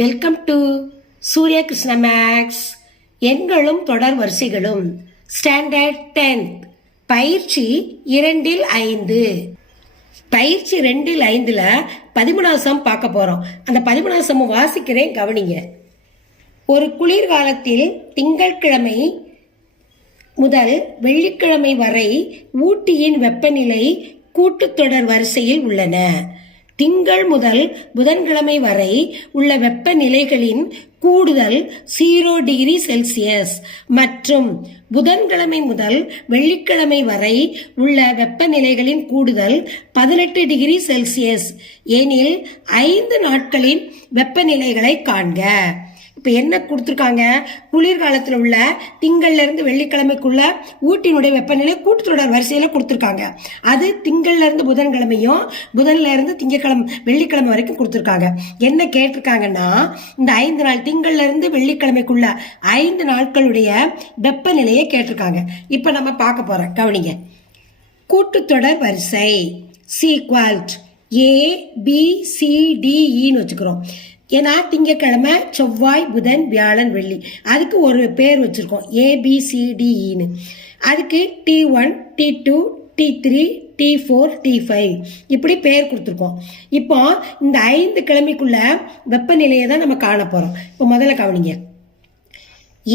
Welcome to Surya Krishna maths. எண்களும் தொடர் வரிசைகளும் standard 10th பயிற்சி 2-5. பயிற்சி 2-5ல 13 பார்க்க போறோம். அந்த 13 வாசிக்கிறேன், கவனிங்க. ஒரு குளிர்காலத்தில் திங்கட்கிழமை முதல் வெள்ளிக்கிழமை வரை ஊட்டியின் வெப்பநிலை கூட்டுத்தொடர் வரிசையில் உள்ளன. திங்கள் முதல் புதன்கிழமை வரை உள்ள வெப்பநிலைகளின் கூடுதல் 0 டிகிரி செல்சியஸ் மற்றும் புதன்கிழமை முதல் வெள்ளிக்கிழமை வரை உள்ள வெப்பநிலைகளின் கூடுதல் 18 டிகிரி செல்சியஸ் எனில் 5 நாட்களின் வெப்பநிலைகளை காண்க. இப்போ என்ன கொடுத்துருக்காங்க? குளிர்காலத்தில் உள்ள திங்கள்ல இருந்து வெள்ளிக்கிழமைக்குள்ள ஊட்டினுடைய வெப்பநிலை கூட்டுத்தொடர் வரிசையில கொடுத்துருக்காங்க. அது திங்கள்ல இருந்து புதன்கிழமையும் புதன்ல இருந்து வெள்ளிக்கிழமை வரைக்கும் கொடுத்துருக்காங்க. என்ன கேட்டிருக்காங்கன்னா, இந்த 5 நாள் திங்கள்ல இருந்து வெள்ளிக்கிழமைக்குள்ள 5 நாட்களுடைய வெப்பநிலையை கேட்டிருக்காங்க. இப்போ நம்ம பார்க்க போறோம், கவனிங்க. கூட்டுத்தொடர் வரிசை சீக்வல்ட் ABCDEன்னு வச்சுக்கிறோம். ஏன்னா திங்கக்கிழமை, செவ்வாய், புதன், வியாழன், வெள்ளி, அதுக்கு ஒரு பேர் வச்சிருக்கோம் ABCDEன்னு. அதுக்கு T1 T2 T3 T4 T5 இப்படி பேர் கொடுத்துருக்கோம். இப்போ இந்த 5 கிழமைக்குள்ள வெப்பநிலையை தான் நம்ம காண போறோம். இப்போ முதல்ல கவனிங்க.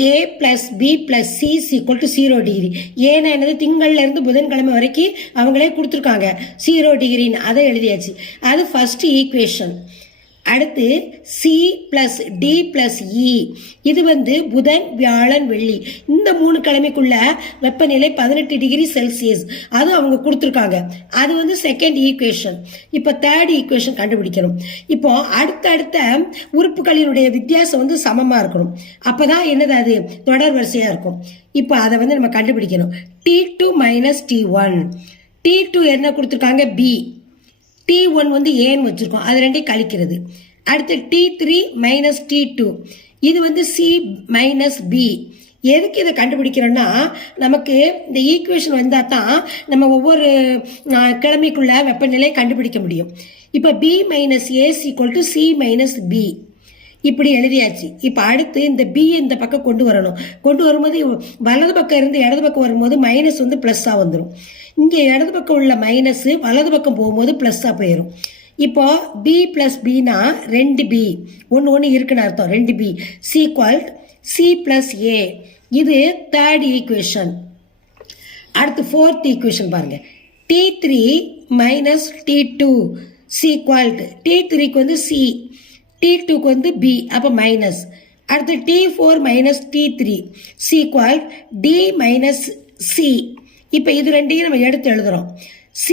A plus B plus C is equal to 0 degree. ஏன்னா என்னது, திங்கள்ல இருந்து புதன்கிழமை வரைக்கும் அவங்களே கொடுத்துருக்காங்க 0 டிகிரின்னு, அதை எழுதியாச்சு. அது ஃபர்ஸ்ட் ஈக்குவேஷன். அடுத்து C plus D plus E, இது புதன், வியாழன், வெள்ளி, இந்த 3 கிழமைக்குள்ள வெப்பநிலை 18 டிகிரி செல்சியஸ், அது அவங்க கொடுத்துருக்காங்க. அது செகண்ட் ஈக்குவேஷன். இப்போ தேர்ட் ஈக்குவேஷன் கண்டுபிடிக்கணும். இப்போ அடுத்தடுத்த உறுப்புகளினுடைய வித்தியாசம் சமமா இருக்கணும். அப்பதான் என்னது, அது தொடர் வரிசையா இருக்கும். இப்போ அதை நம்ம கண்டுபிடிக்கணும். T2 minus T1. T2 என்ன கொடுத்துருக்காங்க? B. T1 ஏன்னு வச்சிருக்கோம், அது ரெண்டையும் கழிக்கிறது. அடுத்து T3 மைனஸ் T2, இது C மைனஸ் B. எதுக்கு இதை கண்டுபிடிக்கிறோம்னா, நமக்கு இந்த ஈக்குவேஷன் வந்தால் தான் நம்ம ஒவ்வொரு கிழமைக்குள்ள வெப்பநிலை கண்டுபிடிக்க முடியும். இப்போ B minus A equal to C minus B இப்படி எழுதியாச்சு. இப்போ அடுத்து இந்த B இந்த பக்கம் கொண்டு வரணும். கொண்டு வரும்போது வலது பக்கம் இருந்து இடது பக்கம் வரும்போது மைனஸ் ப்ளஸ்ஸாக வந்துடும். இங்கே இடது பக்கம் உள்ள மைனஸ் வலது பக்கம் போகும்போது ப்ளஸ்ஸாக போயிடும். இப்போ B பிளஸ் பினா 2B, ஒன்று இருக்குன்னு அர்த்தம். 2B equal C plus A. இது தேர்ட் ஈக்குவேஷன். அடுத்து ஃபோர்த் ஈக்குவேஷன் பாருங்க. T3 மைனஸ் T2 சீக்வல் T3க்கு C, T2க்கு B, அப்போ மைனஸ். அடுத்து T4 minus T3 equal D minus C. இப்போ இது ரெண்டையும் நம்ம எடுத்து எழுதுறோம். C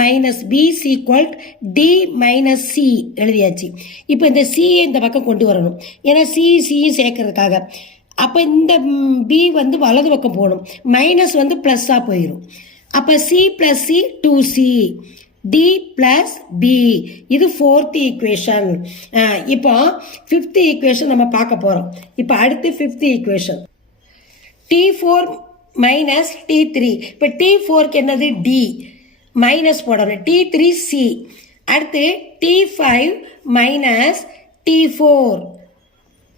minus B equal D minus C எழுதியாச்சு. இப்போ இந்த C இந்த பக்கம் கொண்டு வரணும், ஏன்னா C சேர்க்கறதுக்காக. அப்போ இந்த B வலது பக்கம் போகணும், மைனஸ் ப்ளஸ்ஸாக போயிடும். அப்போ C plus C 2C, D plus B. இது ஃபோர்த் ஈக்குவேஷன். இப்போ ஃபிஃப்த் ஈக்குவேஷன் நம்ம பார்க்க போகிறோம். இப்போ அடுத்து fifth equation. T4 minus T3. இப்போ T4க்கு என்னது? D மைனஸ் போடணும். T3 C. அடுத்து T5 மைனஸ் T4.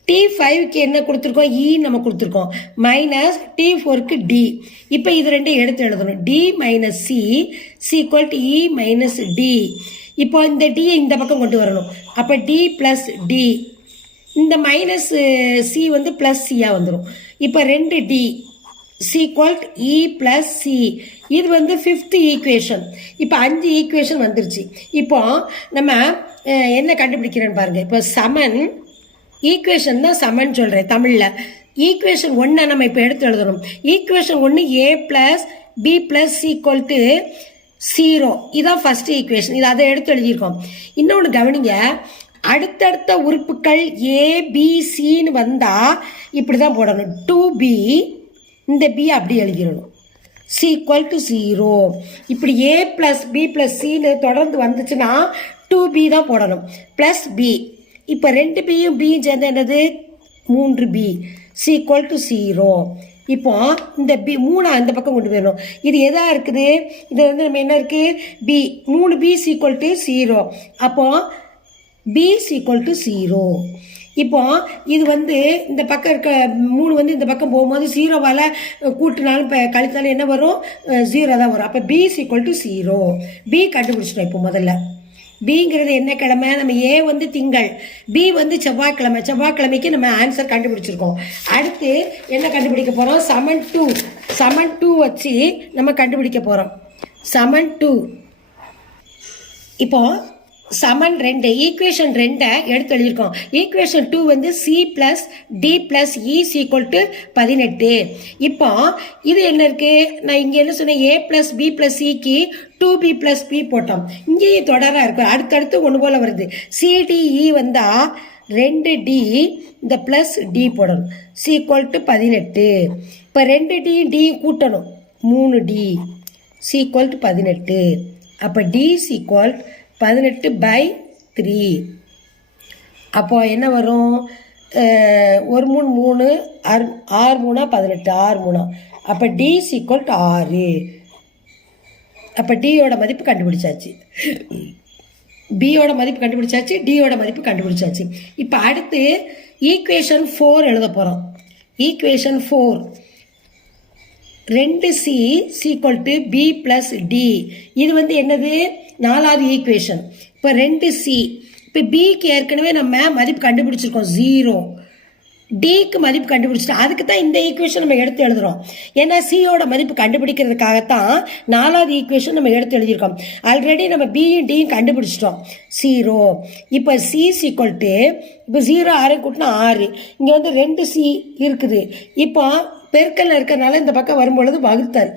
T5க்கு என்ன கொடுத்துருக்கோம்? E நம்ம கொடுத்துருக்கோம். மைனஸ் T4க்கு D. இப்போ இது ரெண்டையும் எடுத்து எழுதணும். D minus C equal to E minus D. இப்போ இந்த D இந்த பக்கம் கொண்டு வரணும். அப்போ D பிளஸ் D. இந்த மைனஸ் C பிளஸ் C வந்துடும். இப்போ 2D equal E plus C. இது ஃபிஃப்த் ஈக்குவேஷன். இப்போ 5 ஈக்குவேஷன் வந்துருச்சு. இப்போ நம்ம என்ன கண்டுபிடிக்கிறேன்னு பாருங்க. இப்போ சமன் ஈக்குவேஷன் தான் சமன் சொல்கிறேன் தமிழில். ஈக்குவேஷன் 1 நம்ம இப்போ எடுத்து எழுதணும். Equation 1 A plus B plus equal to 0, இதான் ஃபர்ஸ்ட் ஈக்குவேஷன். இது அதை எடுத்து எழுதியிருக்கோம். இன்னொன்று கவனிங்க, அடுத்தடுத்த உறுப்புகள் ABCன்னு வந்தால் இப்படி தான் போடணும். 2B, இந்த B அப்படி எழுதிடணும். Sequel to 0. இப்படி A பிளஸ் B பிளஸ் Cன்னு தொடர்ந்து வந்துச்சுன்னா 2B தான் போடணும், பிளஸ் B. இப்போ 2Bயும் Bயும் சேர்ந்து என்னது? 3B equal to 0. இப்போ இந்த B 3 இந்த பக்கம் கொண்டு போயிடணும். இது எதா இருக்குது? இது நம்ம என்ன இருக்கு? B. 3B equal to 0. அப்போ B is equal to 0. இப்போ இது வந்து இந்த பக்கம் இருக்க 3 வந்து இந்த பக்கம் போகும்போது 0வால் கூட்டினாலும் கழித்தாலும் என்ன வரும் 0 தான் வரும். அப்போ B = 0. B கண்டுபிடிச்சிட்டோம். இப்போ முதல்ல பிங்கிறது என்ன கிழமை? நம்ம ஏ வந்து திங்கள், பி வந்து செவ்வாய்க்கிழமை. செவ்வாய்க்கிழமைக்கு நம்ம ஆன்சர் கண்டுபிடிச்சிருக்கோம். அடுத்து என்ன கண்டுபிடிக்க போகிறோம்? சமன் 2 வச்சு நம்ம கண்டுபிடிக்க போகிறோம். சமன் 2. இப்போ சமன் 2 ஈக்குவேஷன் 2 எடுத்து எழுதியிருக்கோம். ஈக்குவேஷன் 2 வந்து C + D + E = 18. இப்போ இது என்ன இருக்கு? நான் இங்கே என்ன சொன்னேன்? A + B + Cக்கு 2B + P போட்டோம். இங்கேயும் தொடராக இருக்கு, அடுத்தடுத்து ஒன்று போல வருது. CDE வந்தா 2D இந்த ப்ளஸ் D போடணும். C = 18. இப்போ 2D D கூட்டணும், 3D. C = 18. அப்போ D = 18/3. அப்போ என்ன வரும்? 1 3 3 6 3 18 6 3. அப்போ D = 6. அப்போ டியோட மதிப்பு கண்டுபிடிச்சாச்சு, பியோட மதிப்பு கண்டுபிடிச்சாச்சு, டியோட மதிப்பு கண்டுபிடிச்சாச்சு. இப்போ அடுத்து ஈக்குவேஷன் 4 எழுத போகிறோம். Equation 4 2C = B + D. இது வந்து என்னது? 4வது ஈக்குவேஷன். இப்போ 2C. இப்போ பிக்கு ஏற்கனவே நம்ம மதிப்பு கண்டுபிடிச்சிருக்கோம் 0, டிக்கு மதிப்பு கண்டுபிடிச்சிட்டோம். அதுக்கு தான் இந்த ஈக்குவேஷன் நம்ம எடுத்து எழுதுறோம். ஏன்னா சியோட மதிப்பு கண்டுபிடிக்கிறதுக்காகத்தான் 4வது ஈக்குவேஷன் நம்ம எடுத்து எழுதியிருக்கோம். ஆல்ரெடி நம்ம பியும் டியும் கண்டுபிடிச்சிட்டோம் 0. இப்போ C = இப்போ 0 6 கூட்டினா 6. இங்கே வந்து 2C இருக்குது. இப்போ பெருக்கல் இருக்கிறதுனால இந்த பக்கம் வரும்பொழுது வகுத்தல்.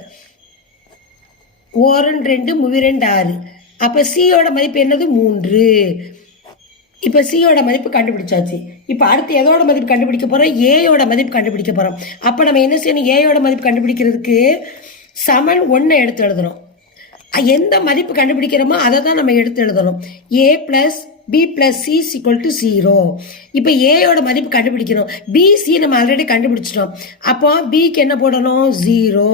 1 2 3 2 6. அப்போ சியோட மதிப்பு என்னது? 3. இப்போ சியோட மதிப்பு கண்டுபிடிச்சாச்சு. இப்போ அடுத்து எதோட மதிப்பு கண்டுபிடிக்க போகிறோம்? ஏயோட மதிப்பு கண்டுபிடிக்க போகிறோம். அப்போ நம்ம என்ன செய்யணும்? ஏயோட மதிப்பு கண்டுபிடிக்கிறதுக்கு சமன் 1 எடுத்து எழுதணும். எந்த மதிப்பு கண்டுபிடிக்கிறோமோ அதை தான் நம்ம எடுத்து எழுதணும். A + B + C = 0. இப்போ ஏயோட மதிப்பு கண்டுபிடிக்கணும். BC நம்ம ஆல்ரெடி கண்டுபிடிச்சிட்டோம். அப்போ பிக்கு என்ன போடணும்? 0,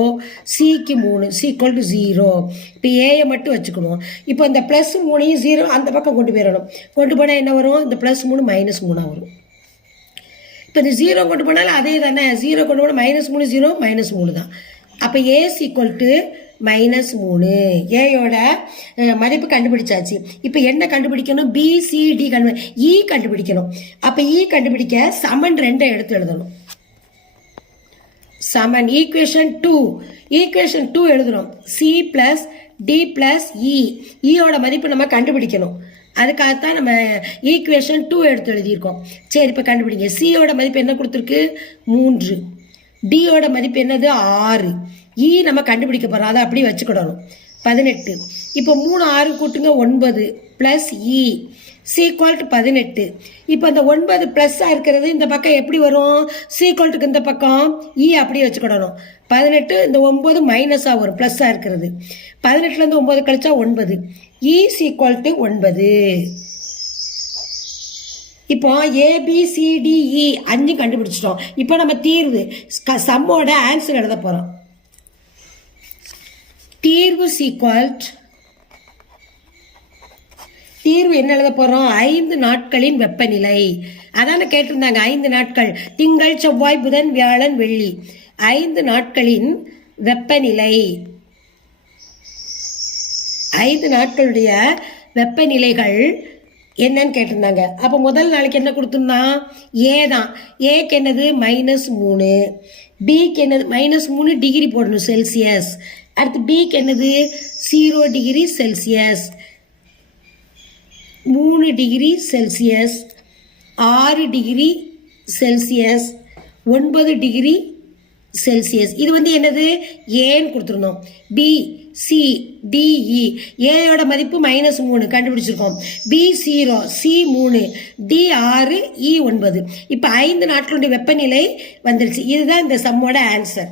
சிக்கு 3, C = 0. இப்போ ஏயை மட்டும் வச்சுக்கணும். இப்போ இந்த +3 0 அந்த பக்கம் கொண்டு போயிடணும். கொண்டு போனால் என்ன வரும்? இந்த +3 -3 வரும். இப்போ இந்த 0 கொண்டு போனாலும் அதே தானே, 0 கொண்டு போனால் -3 0 -3 தான். அப்போ A = -3. ஏயோட மதிப்பு கண்டுபிடிச்சாச்சு. இப்போ என்ன கண்டுபிடிக்கணும்? BCD E கண்டுபிடிக்கணும். அப்போ E கண்டுபிடிக்க சமன் 2 எடுத்து எழுதணும். சமன் ஈக்குவேஷன் 2 எழுதணும். C + D + E. ஈயோட மதிப்பு நம்ம கண்டுபிடிக்கணும். அதுக்காகத்தான் நம்ம ஈக்குவேஷன் 2 எடுத்து எழுதியிருக்கோம். சரி, இப்போ கண்டுபிடிங்க. சியோட மதிப்பு என்ன கொடுத்துருக்கு? 3. டியோட மதிப்பு என்னது? 6. இ நம்ம கண்டுபிடிக்க போகிறோம், அதை அப்படி வச்சுக்கிடணும். 18. இப்போ 3 6 கூட்டுங்க 9 + E C = 18. இப்போ அந்த 9 ப்ளஸ்ஸாக இருக்கிறது இந்த பக்கம் எப்படி வரும்? C = இந்த பக்கம் E அப்படியே வச்சுக்கிடணும். 18 இந்த 9 மைனஸாக வரும், ப்ளஸ்ஸாக இருக்கிறது. 18லேருந்து 9 கழிச்சா 9. E C = 9. இப்போ ABCDE 5 கண்டுபிடிச்சிட்டோம். இப்போ நம்ம தீர்வு சம்மோட ஆன்சர் எழுத போகிறோம். தீர்வு என்ன எழுத போகிறோம்? 5 நாட்களின் வெப்பநிலை. அதான கேட்டிருந்தாங்க. 5 நாட்கள், திங்கள் செவ்வாய் புதன் வியாழன் வெள்ளி. 5 நாட்களின் வெப்பநிலை, 5 நாட்களுடைய வெப்பநிலைகள் என்னன்னு கேட்டிருந்தாங்க. அப்போ முதல் நாளைக்கு என்ன கொடுத்துருந்தா? ஏ தான். ஏக்கு என்னது? -3. பிக்கு என்னது? -3 டிகிரி போடணும், செல்சியஸ். அடுத்து பிக்கு என்னது? 0 degree Celsius, 3 degree Celsius, 6 degree Celsius, 9 degree Celsius. இது வந்து என்னது? ஏன்னு கொடுத்துருந்தோம். பி சி டி இ. ஏயோட மதிப்பு -3 கண்டுபிடிச்சிருக்கோம். பி 0, சி 3, டி 6, இ 9. இப்போ 5 நாட்களுடைய வெப்பநிலை வந்துருச்சு. இதுதான் இந்த சம்மோட ஆன்சர்.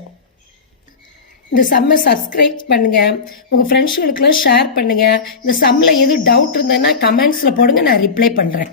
இந்த சம்மை சப்ஸ்கிரைப் பண்ணுங்கள், உங்கள் ஃப்ரெண்ட்ஸுகளுக்கெல்லாம் ஷேர் பண்ணுங்கள். இந்த சம்மில் எதுவும் டவுட் இருந்ததுன்னா கமெண்ட்ஸில் போடுங்க, நான் ரிப்ளை பண்ணுறேன்.